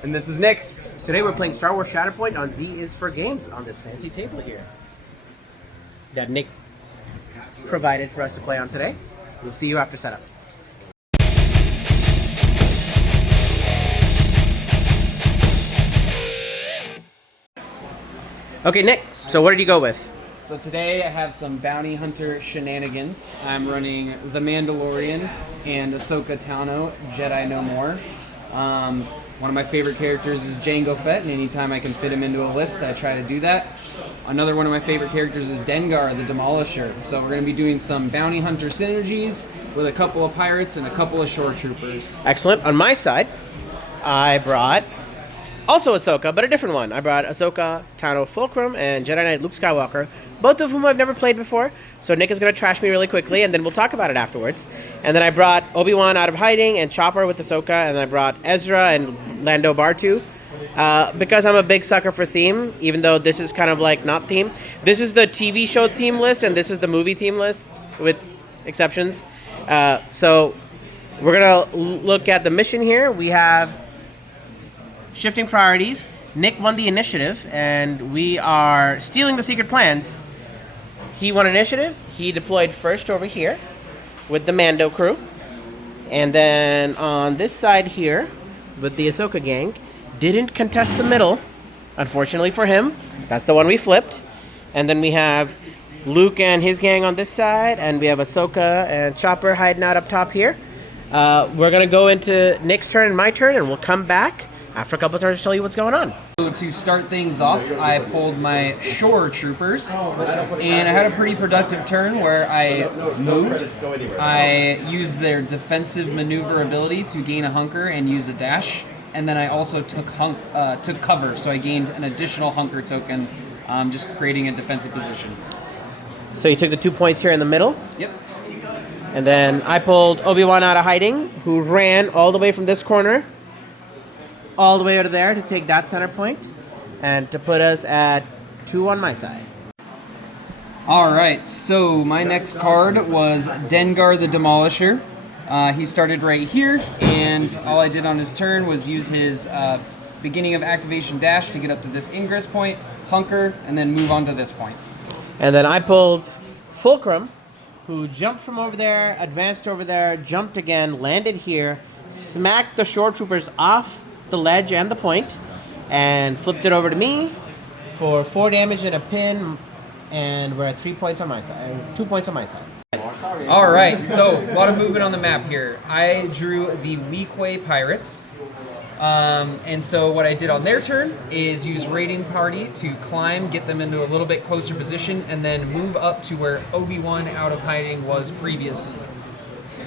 And this is Nick. Today we're playing Star Wars Shatterpoint on Z is for Games on this fancy table here that Nick provided for us to play on today. We'll see you after setup. Okay, Nick, so what did you go with? So today I have some bounty hunter shenanigans. I'm running the Mandalorian and Ahsoka Tano, Jedi No More. One of my favorite characters is Jango Fett, and anytime I can fit him into a list, I try to do that. Another one of my favorite characters is Dengar, the Demolisher. So we're going to be doing some bounty hunter synergies with a couple of pirates and a couple of shore troopers. Excellent. On my side, I brought also Ahsoka, but a different one. I brought Ahsoka, Tano, Fulcrum, and Jedi Knight Luke Skywalker, both of whom I've never played before. So Nick is going to trash me really quickly, and then we'll talk about it afterwards. And then I brought Obi-Wan out of hiding and Chopper with Ahsoka, and then I brought Ezra and Lando Bartu. Because I'm a big sucker for theme, even though this is kind of like not theme. This is the TV show theme list, and this is the movie theme list, with exceptions. So we're going to look at the mission here. We have shifting priorities. Nick won the initiative, and we are stealing the secret plans. He won initiative. He deployed first over here with the Mando crew. And then on this side here, with the Ahsoka gang, didn't contest the middle, unfortunately for him. That's the one we flipped. And then we have Luke and his gang on this side, and we have Ahsoka and Chopper hiding out up top here. We're going to go into Nick's turn and my turn, and we'll come back after a couple of turns to tell you what's going on. So to start things off, I pulled my shore troopers, and I had a pretty productive turn where I moved. I used their defensive maneuverability to gain a hunker and use a dash, and then I also took cover, so I gained an additional hunker token, just creating a defensive position. So you took the 2 points here in the middle? Yep. And then I pulled Obi-Wan out of hiding, who ran all the way from this corner all the way over there to take that center point and to put us at 2 on my side. Alright, so my next card was Dengar the Demolisher. He started right here, and all I did on his turn was use his beginning of activation dash to get up to this ingress point, hunker, and then move on to this point. And then I pulled Fulcrum, who jumped from over there, advanced over there, jumped again, landed here, smacked the shore troopers off the ledge and the point, and flipped it over to me for 4 damage and a pin, and we're at 3 points on my side, 2 points on my side. Alright, so a lot of movement on the map here. I drew the Weequay Pirates, and so what I did on their turn is use Raiding Party to climb, get them into a little bit closer position, and then move up to where Obi-Wan out of hiding was previously.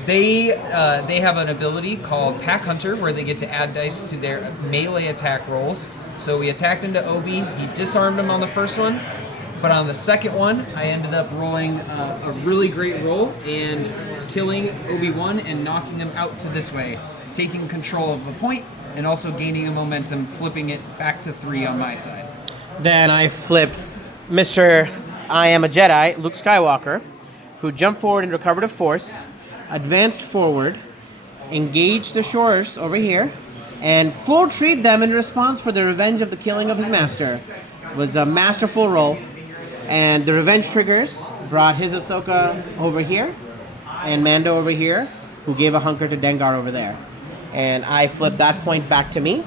They have an ability called Pack Hunter where they get to add dice to their melee attack rolls. So we attacked into Obi, he disarmed him on the first one, but on the second one, I ended up rolling a really great roll and killing Obi-Wan and knocking him out to this way, taking control of the point and also gaining a momentum, flipping it back to 3 on my side. Then I flipped Mr. I Am a Jedi, Luke Skywalker, who jumped forward and recovered a force, advanced forward, engaged the shores over here, and full treat them in response for the revenge of the killing of his master. It was a masterful roll, and the revenge triggers brought his Ahsoka over here, and Mando over here, who gave a hunker to Dengar over there. And I flipped that point back to me,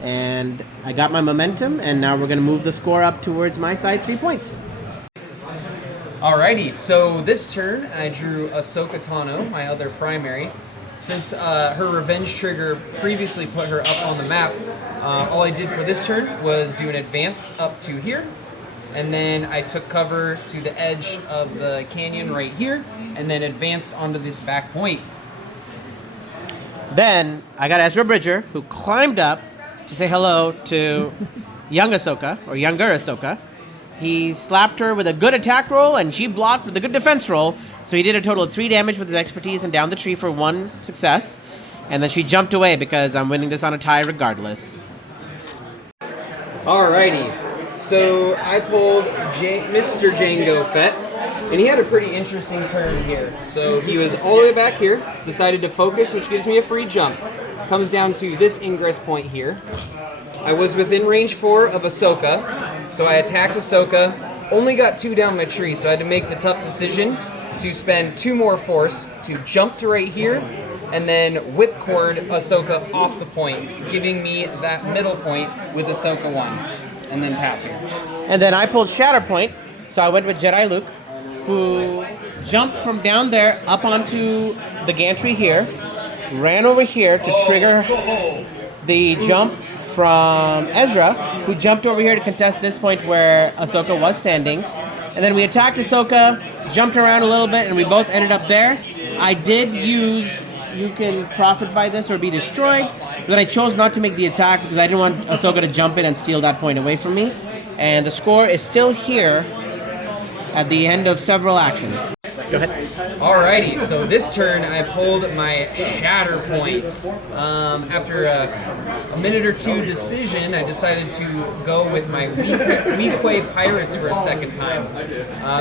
and I got my momentum, and now we're going to move the score up towards my side, 3 points. Alrighty, so this turn I drew Ahsoka Tano, my other primary. Since her revenge trigger previously put her up on the map, all I did for this turn was do an advance up to here, and then I took cover to the edge of the canyon right here, and then advanced onto this back point. Then I got Ezra Bridger, who climbed up to say hello to young Ahsoka, or younger Ahsoka. He slapped her with a good attack roll, and she blocked with a good defense roll. So he did a total of 3 damage with his expertise and down the tree for 1 success. And then she jumped away because I'm winning this on a tie regardless. Alrighty, so I pulled Mr. Jango Fett, and he had a pretty interesting turn here. So he was all the way back here, decided to focus, which gives me a free jump. Comes down to this ingress point here, I was within range 4 of Ahsoka, so I attacked Ahsoka. Only got 2 down my tree, so I had to make the tough decision to spend 2 more force to jump to right here, and then whipcord Ahsoka off the point, giving me that middle point with Ahsoka 1, and then passing. And then I pulled Shatterpoint, so I went with Jedi Luke, who jumped from down there up onto the gantry here, ran over here to trigger the jump from Ezra, who jumped over here to contest this point where Ahsoka was standing. And then we attacked Ahsoka, jumped around a little bit, and we both ended up there. I did use, you can profit by this or be destroyed, but I chose not to make the attack because I didn't want Ahsoka to jump in and steal that point away from me. And the score is still here at the end of several actions. Go ahead. Alrighty, so this turn I pulled my Shatterpoint. After a minute or two decision, I decided to go with my Weequay Pirates for a second time.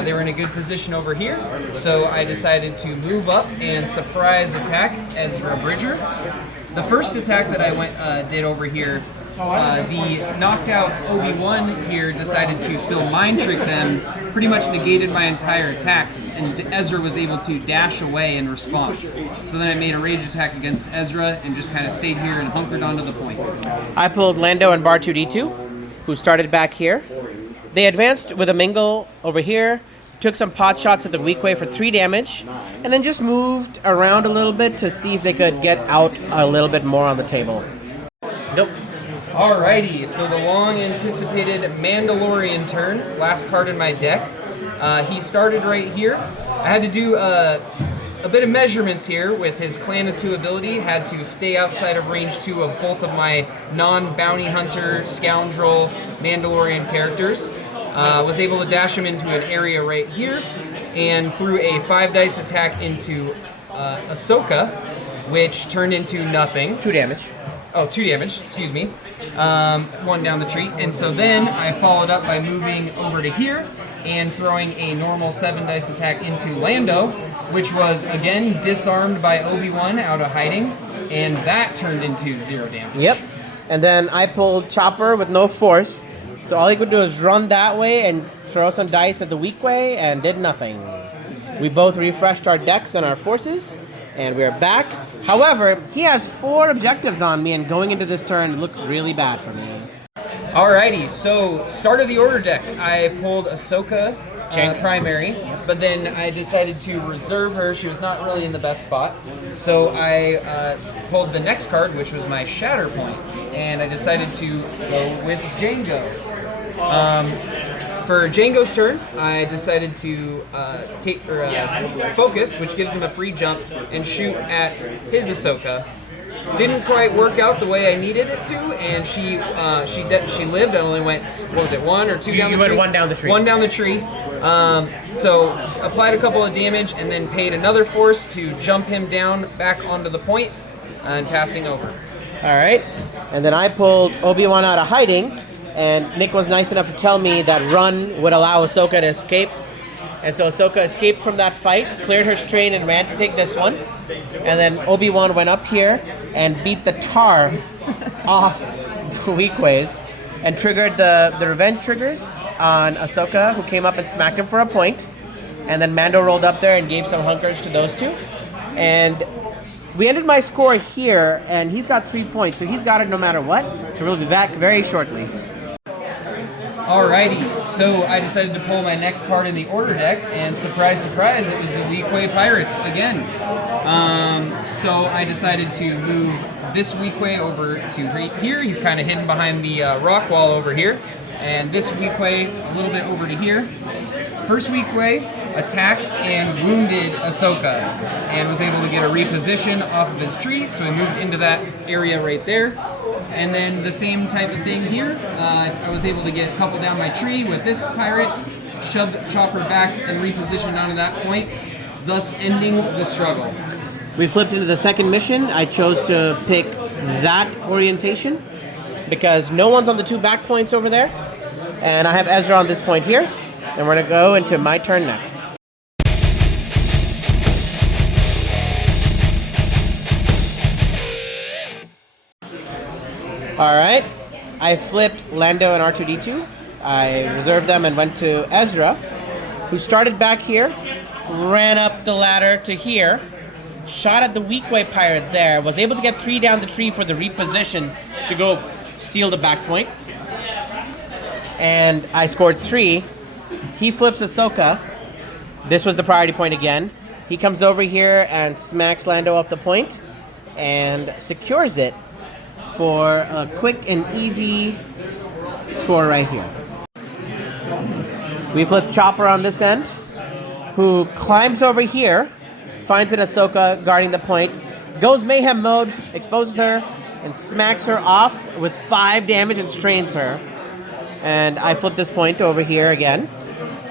They were in a good position over here, so I decided to move up and surprise attack Ezra Bridger. The first attack that I did over here, the knocked out Obi-Wan here decided to still mind trick them, pretty much negated my entire attack, and Ezra was able to dash away in response. So then I made a rage attack against Ezra and just kind of stayed here and hunkered onto the point. I pulled Lando and Bar 2D2, who started back here. They advanced with a mingle over here, took some pot shots at the Weequay for 3 damage, and then just moved around a little bit to see if they could get out a little bit more on the table. Nope. Alrighty, so the long-anticipated Mandalorian turn, last card in my deck. He started right here. I had to do a bit of measurements here with his Clan of 2 ability. Had to stay outside of range 2 of both of my non-bounty hunter, scoundrel, Mandalorian characters. Was able to dash him into an area right here, and threw a 5 dice attack into Ahsoka, which turned into nothing. 2 damage. Oh, 2 damage, excuse me. 1 down the tree. And so then I followed up by moving over to here and throwing a normal 7 dice attack into Lando, which was again disarmed by Obi-Wan out of hiding, and that turned into 0 damage. Yep. And then I pulled Chopper with no force, so all he could do is run that way and throw some dice at the Weequay and did nothing. We both refreshed our decks and our forces, and we're back. However, he has 4 objectives on me, and going into this turn looks really bad for me. Alrighty, so start of the order deck. I pulled Ahsoka primary, but then I decided to reserve her. She was not really in the best spot. So I pulled the next card, which was my Shatterpoint, and I decided to go with Jango. For Jango's turn, I decided to focus, which gives him a free jump, and shoot at his Ahsoka. Didn't quite work out the way I needed it to, and she lived. I only went, what was it, 1 or 2 down the tree? You went 1 down the tree. 1 down the tree. So applied a couple of damage, and then paid another force to jump him down back onto the point, and passing over. All right. And then I pulled Obi-Wan out of hiding, and Nick was nice enough to tell me that run would allow Ahsoka to escape. And so Ahsoka escaped from that fight, cleared her strain, and ran to take this one. And then Obi-Wan went up here and beat the tar off the Weequays and triggered the revenge triggers on Ahsoka, who came up and smacked him for a point. And then Mando rolled up there and gave some hunkers to those 2. And we ended my score here, and he's got 3 points, so he's got it no matter what. So we'll be back very shortly. Alrighty, so I decided to pull my next card in the order deck, and surprise, surprise, it was the Weequay Pirates again. So I decided to move this Weequay over to here. He's kind of hidden behind the rock wall over here, and this Weequay a little bit over to here. First Weequay attacked and wounded Ahsoka, and was able to get a reposition off of his tree, so he moved into that area right there. And then the same type of thing here. I was able to get a couple down my tree with this pirate, shoved Chopper back and repositioned onto that point, thus ending the struggle. We flipped into the second mission. I chose to pick that orientation because no one's on the 2 back points over there. And I have Ezra on this point here. And we're going to go into my turn next. All right. I flipped Lando and R2-D2. I reserved them and went to Ezra, who started back here, ran up the ladder to here, shot at the weak way pirate there, was able to get 3 down the tree for the reposition to go steal the back point. And I scored 3. He flips Ahsoka. This was the priority point again. He comes over here and smacks Lando off the point and secures it for a quick and easy score right here. We flip Chopper on this end, who climbs over here, finds an Ahsoka guarding the point, goes mayhem mode, exposes her, and smacks her off with 5 damage and strains her. And I flip this point over here again.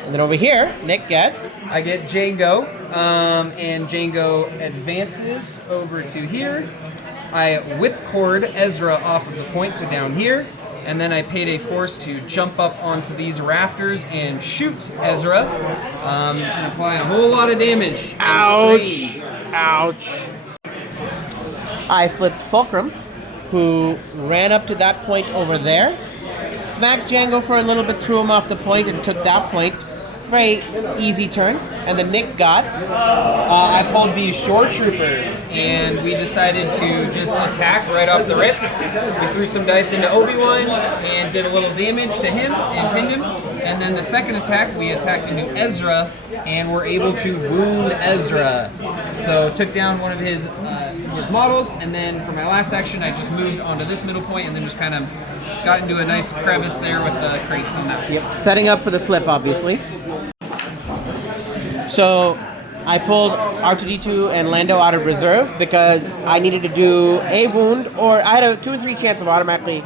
And then over here, Nick gets... I get Django, and Django advances over to here. I whipcord Ezra off of the point to down here, and then I paid a force to jump up onto these rafters and shoot Ezra, and apply a whole lot of damage. Ouch! Ouch! I flipped Fulcrum, who ran up to that point over there, smacked Django for a little bit, threw him off the point, and took that point. Very easy turn. And then Nick got... I pulled the Shore Troopers, and we decided to just attack right off the rip. We threw some dice into Obi-Wan and did a little damage to him and pinned him. And then the second attack, we attacked into Ezra, and were able to wound Ezra. So took down one of his models, and then for my last action, I just moved onto this middle point, and then just kind of got into a nice crevice there with the crates on that. Yep, setting up for the flip, obviously. So I pulled R2-D2 and Lando out of reserve because I needed to do a wound, or I had a 2 in 3 chance of automatically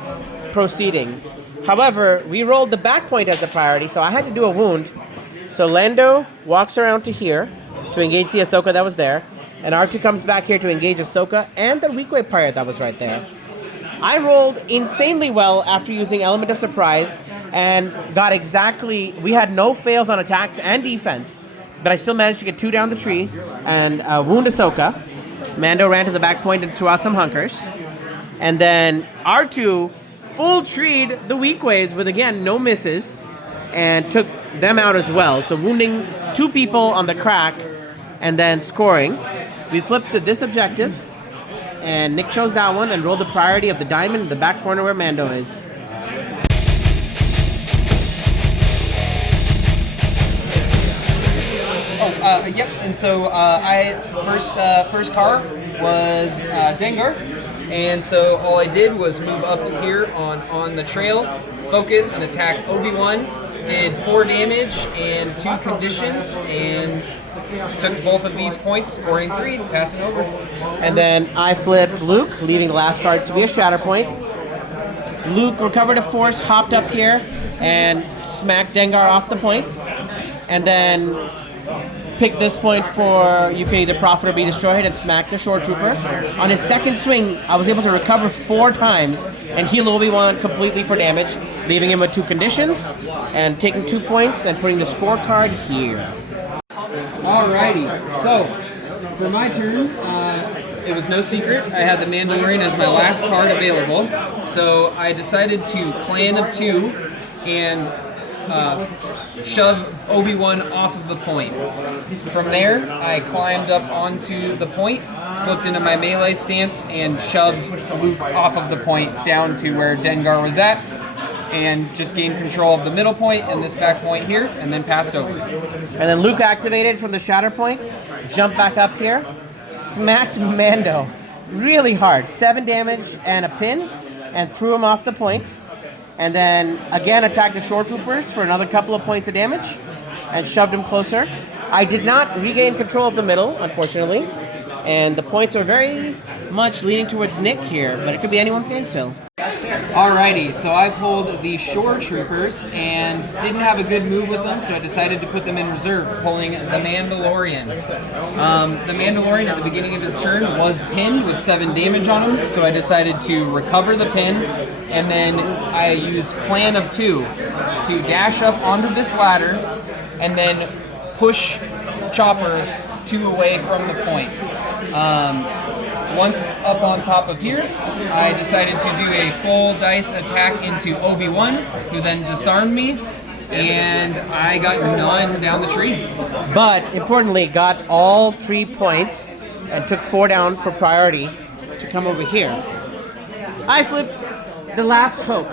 proceeding. However, we rolled the back point as the priority, so I had to do a wound. So Lando walks around to here to engage the Ahsoka that was there, and R2 comes back here to engage Ahsoka and the weak way pirate that was right there. I rolled insanely well after using Element of Surprise and got exactly... We had no fails on attacks and defense, but I still managed to get 2 down the tree and wound Ahsoka. Mando ran to the back point and threw out some hunkers. And then R2 full treed the weak ways with, again, no misses, and took them out as well. So wounding 2 people on the crack and then scoring. We flipped to this objective, and Nick chose that one and rolled the priority of the diamond in the back corner where Mando is. Yep, and so first car was Dengar, and so all I did was move up to here on the trail, focus and attack Obi-Wan, did 4 damage and 2 conditions, and took both of these points, scoring 3, passing over. And then I flipped Luke, leaving the last card to be a Shatterpoint. Luke recovered a force, hopped up here, and smacked Dengar off the point. And then picked this point for you can either profit or be destroyed, and smack the Shore Trooper. On his second swing, I was able to recover 4 times and heal Obi-Wan completely for damage, leaving him with 2 conditions and taking 2 points and putting the scorecard here. Alrighty, so for my turn, it was no secret. I had the Mandalorian as my last card available, so I decided to Clan of 2 and shove Obi-Wan off of the point. From there, I climbed up onto the point, flipped into my melee stance, and shoved Luke off of the point down to where Dengar was at, and just gained control of the middle point and this back point here, and then passed over. And then Luke activated from the Shatterpoint, jumped back up here, smacked Mando really hard, 7 damage and a pin, and threw him off the point. And then again attacked the Shore Troopers for another couple of points of damage and shoved him closer. I did not regain control of the middle, unfortunately, and the points are very much leaning towards Nick here, but it could be anyone's game still. Alrighty, so I pulled the Shore Troopers and didn't have a good move with them, so I decided to put them in reserve, pulling the Mandalorian. The Mandalorian at the beginning of his turn was pinned with 7 damage on him, so I decided to recover the pin, and then I used Clan of 2 to dash up onto this ladder and then push Chopper 2 away from the point. once up on top of here, I decided to do a full dice attack into Obi-Wan, who then disarmed me, and I got none down the tree. But importantly, got all 3 points and took 4 down for priority to come over here. I flipped the last hope,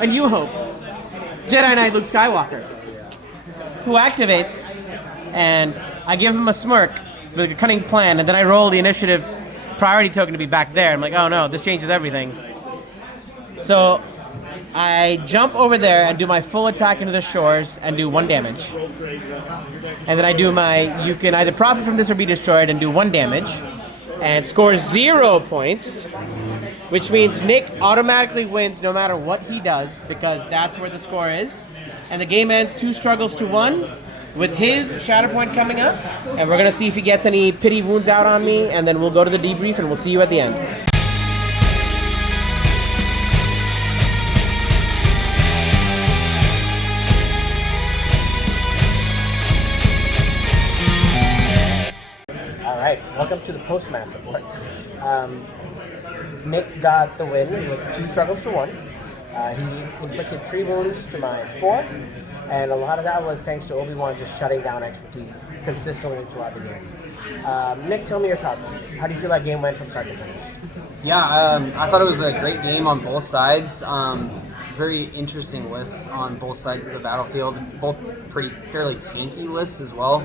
a new hope, Jedi Knight Luke Skywalker, who activates, and I give him a smirk with a cunning plan, and then I roll the initiative priority token to be back there. I'm like, oh no, this changes everything. So I jump over there and do my full attack into the shores and do 1 damage. And then I do my, you can either profit from this or be destroyed, and do 1 damage. And score 0 points, which means Nick automatically wins no matter what he does, because that's where the score is. And the game ends 2 struggles to 1 with his Shatterpoint coming up. And we're going to see if he gets any pity wounds out on me, and then we'll go to the debrief and we'll see you at the end. All right, welcome to the post-match report. Nick got the win with 2 struggles to 1. He inflicted 3 wounds to my 4, and a lot of that was thanks to Obi-Wan just shutting down expertise consistently throughout the game. Nick, tell me your thoughts. How do you feel that game went from start to finish? Yeah, I thought it was a great game on both sides. Very interesting lists on both sides of the battlefield. Both fairly tanky lists as well.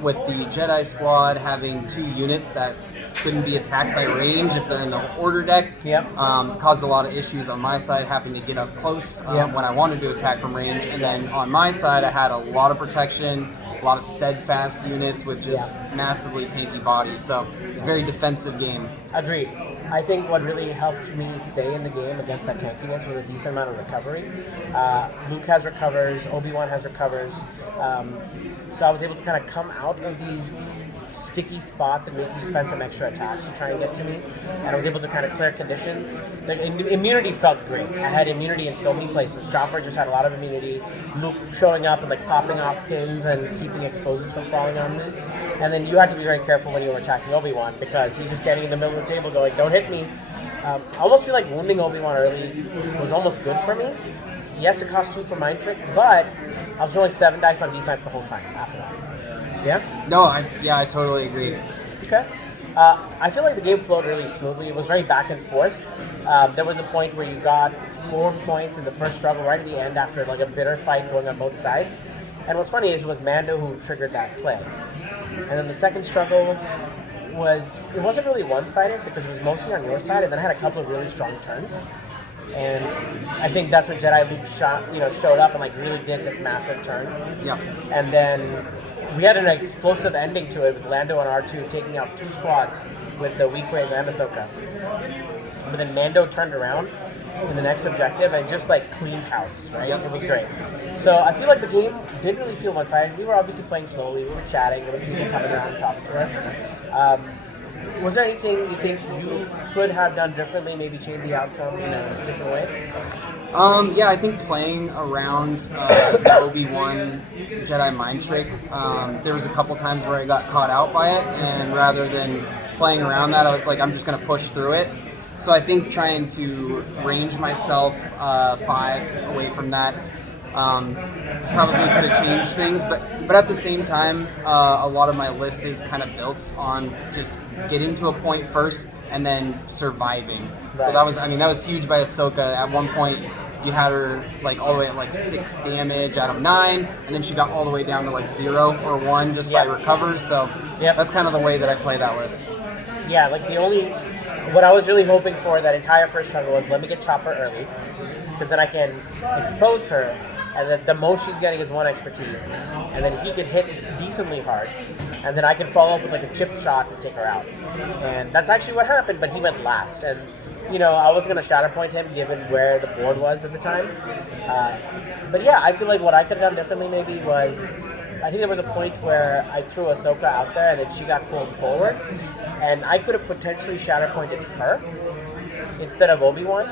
With the Jedi squad having 2 units that couldn't be attacked by range if they're in the order deck. Yep. Caused a lot of issues on my side, having to get up close when I wanted to attack from range. And then on my side, I had a lot of protection, a lot of steadfast units with just massively tanky bodies. So it's a very defensive game. Agreed. I think what really helped me stay in the game against that tankiness was a decent amount of recovery. Luke has recovers, Obi-Wan has recovers. So I was able to kind of come out of these sticky spots and make you spend some extra attacks to try and get to me. And I was able to kind of clear conditions. The immunity felt great. I had immunity in so many places. Chopper just had a lot of immunity. Luke showing up and like popping off pins and keeping explosives from falling on me. And then you had to be very careful when you were attacking Obi-Wan, because he's just standing in the middle of the table going, don't hit me. I almost feel like wounding Obi-Wan early was almost good for me. Yes, it cost 2 for Mind Trick, but I was rolling 7 dice on defense the whole time after that. Yeah? No, I totally agree. Okay. I feel like the game flowed really smoothly. It was very back and forth. There was a point where you got 4 points in the first struggle right at the end after like a bitter fight going on both sides. And what's funny is it was Mando who triggered that play. And then the second struggle it wasn't really one-sided because it was mostly on your side, and then I had a couple of really strong turns. And I think that's when Jedi Luke showed up and like really did this massive turn. Yeah. And then we had an explosive ending to it with Lando and R2 taking out 2 squads with the weak ways and Ahsoka. But then Mando turned around in the next objective and just like cleaned house, right? Yep. It was great. So I feel like the game didn't really feel one-sided. We were obviously playing slowly, we were chatting, there were people coming around and talking to us. Was there anything you think you could have done differently, maybe change the outcome in a different way? I think playing around the Obi-Wan Jedi Mind Trick, there was a couple times where I got caught out by it, and rather than playing around that, I was like, I'm just going to push through it. So I think trying to range myself 5 away from that probably could have changed things, but at the same time, a lot of my list is kind of built on just getting to a point first and then surviving. Right. So that was huge by Ahsoka. At one point, you had her like all the way at like 6 damage out of 9, and then she got all the way down to like 0 or 1 just by recovers. So that's kind of the way that I play that list. Yeah, like what I was really hoping for that entire first struggle was let me get Chopper early, because then I can expose her, and then the most she's getting is 1 expertise, and then he can hit decently hard, and then I can follow up with like a chip shot and take her out. And that's actually what happened, but he went last. And I was going to Shatterpoint him given where the board was at the time. But yeah, I feel like what I could have done differently maybe was, I think there was a point where I threw Ahsoka out there and then she got pulled forward, and I could have potentially Shatterpointed her instead of Obi-Wan.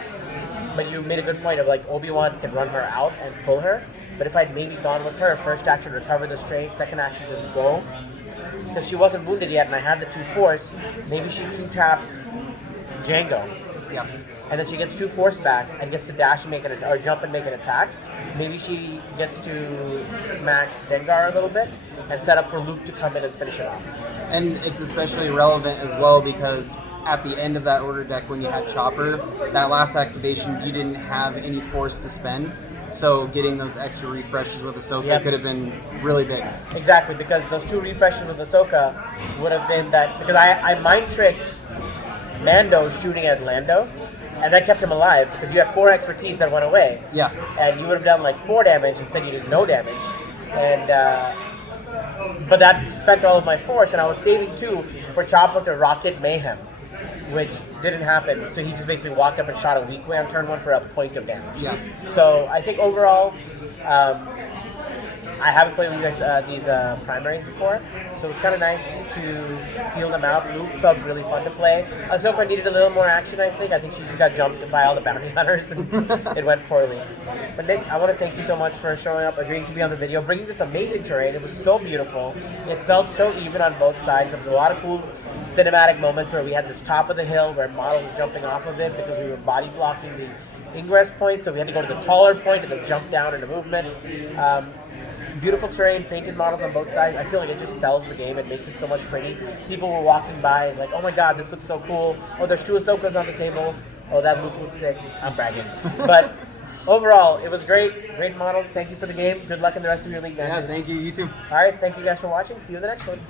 But you made a good point of like Obi-Wan can run her out and pull her. But if I'd maybe gone with her, first action recover the strength, second action just go, because she wasn't wounded yet, and I had the 2 force. Maybe she 2 taps Django. Yeah. And then she gets 2 force back and gets to dash and or jump and make an attack. Maybe she gets to smack Dengar a little bit and set up for Luke to come in and finish it off. And it's especially relevant as well because at the end of that order deck when you had Chopper, that last activation you didn't have any force to spend. So getting those extra refreshes with Ahsoka could have been really big. Exactly, because those 2 refreshes with Ahsoka would have been that, because I mind tricked Mando shooting at Lando, and that kept him alive because you had 4 expertise that went away. Yeah. And you would have done like 4 damage, instead you did no damage. And but that spent all of my force, and I was saving 2 for Chopper to rocket Mayhem, which didn't happen. So he just basically walked up and shot a weak way on turn 1 for a point of damage. Yeah. So I think overall, I haven't played these primaries before, so it's kind of nice to feel them out. Luke felt really fun to play. Ahsoka needed a little more action, I think. I think she just got jumped by all the bounty hunters, and it went poorly. But Nick, I want to thank you so much for showing up, agreeing to be on the video, bringing this amazing terrain. It was so beautiful. It felt so even on both sides. There was a lot of cool cinematic moments where we had this top of the hill where models were jumping off of it because we were body blocking the ingress point, so we had to go to the taller point and then jump down into movement. Beautiful terrain, painted models on both sides. I feel like it just sells the game. It makes it so much pretty. People were walking by like, oh my god, this looks so cool. Oh, there's 2 Ahsokas on the table. Oh, that Luke looks sick. I'm bragging. But overall, it was great. Great models. Thank you for the game. Good luck in the rest of your league matches. Yeah, thank you. You too. All right, thank you guys for watching. See you in the next one.